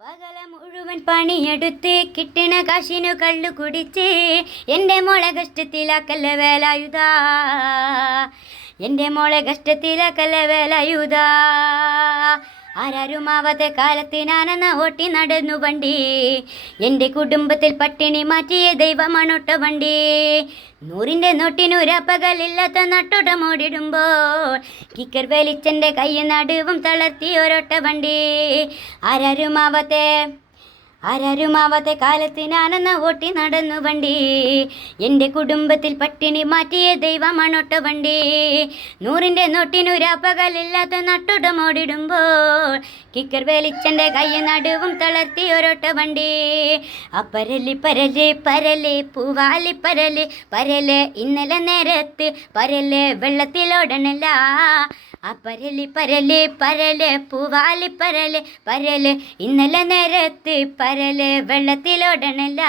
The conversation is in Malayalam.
പകല മുഴുവൻ പണിയെടുത്ത് കിട്ടണ കാശിനു കള്ളു കുടിച്ച് എൻ്റെ മോളെ കഷ്ടത്തിലാക്കല്ല വേലായുധാ, എൻ്റെ മോളെ കഷ്ടത്തിലാക്കല്ല വേലായുധാ. ആരാരുമാവാതെ കാലത്ത് ഞാനെന്ന ഓട്ടി നടന്നു വണ്ടി, എൻ്റെ കുടുംബത്തിൽ പട്ടിണി മാറ്റിയ ദൈവമാണൊട്ട വണ്ടി. നൂറിൻ്റെ നോട്ടിനൊരപ്പകലില്ലാത്ത നട്ടോട്ടമോടിടുമ്പോൾ കിക്കർ വലിച്ചെൻ്റെ കൈ നടുവും തളർത്തി ഒരൊട്ട വണ്ടി. ആരാരുമാവാത്തെ കാലത്ത് ഞാനെന്ന ഓട്ടി നടന്നു വണ്ടി, എൻ്റെ കുടുംബത്തിൽ പട്ടിണി മാറ്റിയ ദൈവമാണൊട്ട വണ്ടി. നൂറിൻ്റെ നോട്ടിനൊരപ്പകലില്ലാത്ത നട്ടോട്ടമോടിടുമ്പോൾ കിക്കർ വലിച്ചെൻ്റെ കൈ നടുവും തളർത്തി ഒരൊട്ട വണ്ടി. അപ്പരല് പരല് പരല് പൂവാലി പരല് പരല് ഇന്നലെ നേരത്ത് പരല് വെള്ളത്തിലോടണല്ല. അപ്പരല് പരല് പരല് പൂവാലി പരല് പരല് ഇന്നലെ നേരത്ത് പരല് വെള്ളത്തിലോടണല്ല.